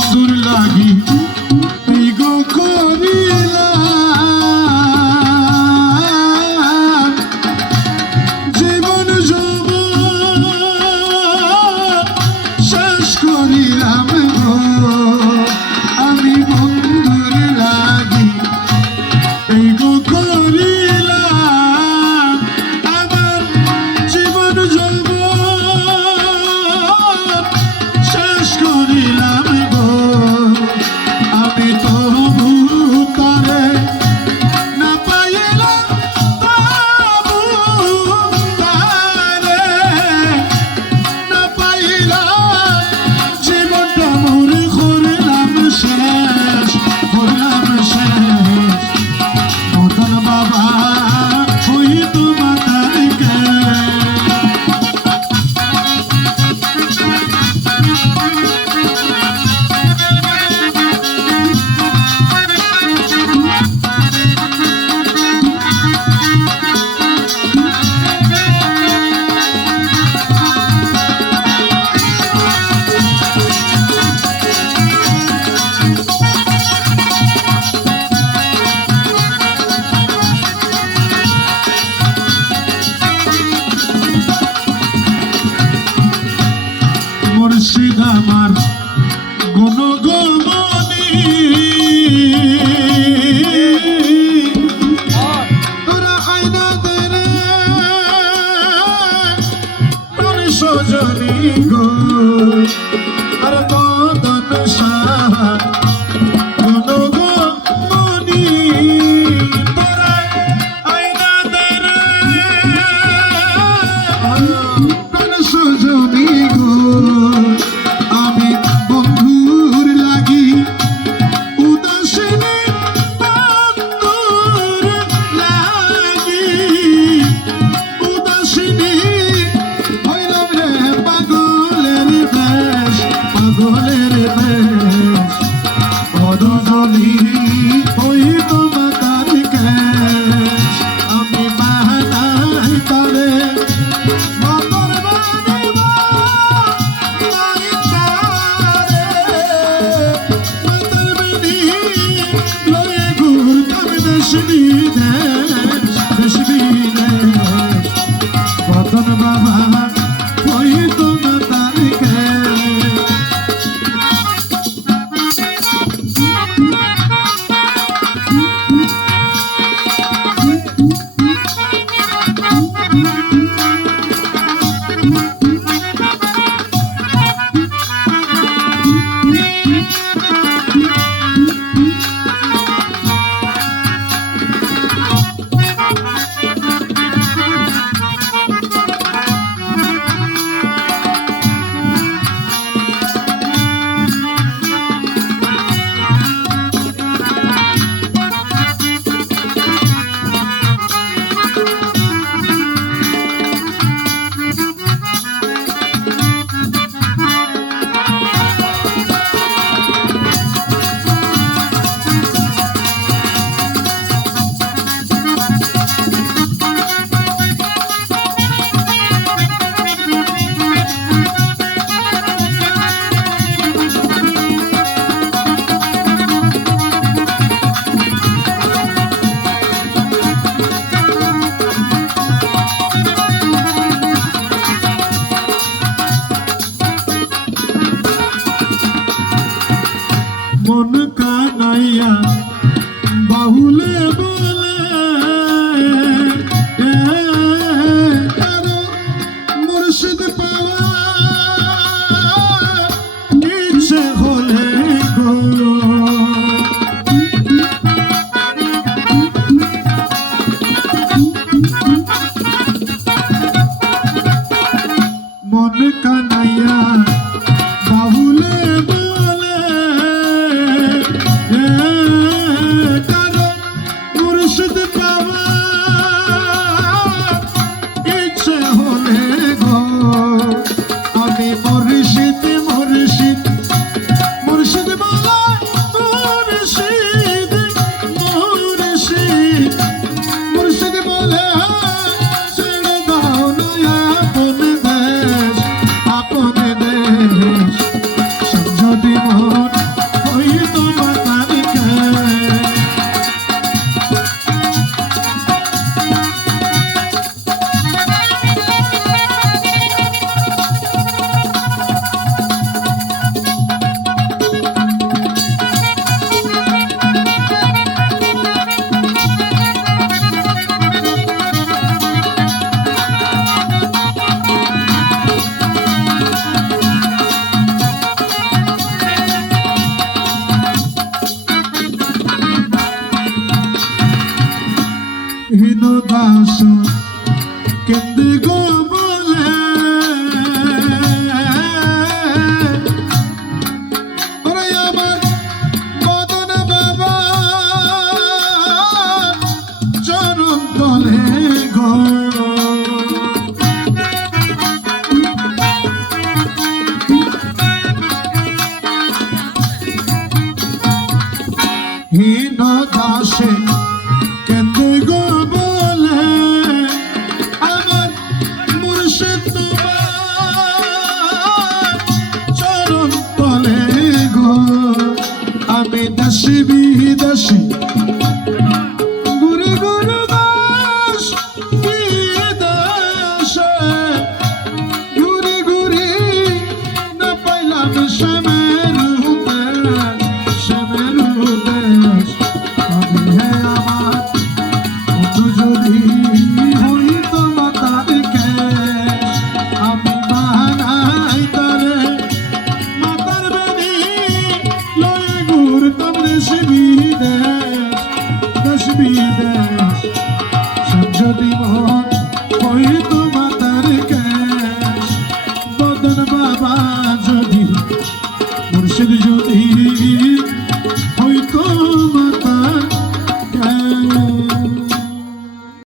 সুন্দর মন কানাইয়া বাহুলে বলে মুর্শিদ পাওয়া নিচে হলে মন কানাইয়া বাহুলে বলে ভাষা কেন্দ্রে গো বলে আমার বদন বাবা চরণ দলে ঘর। হিন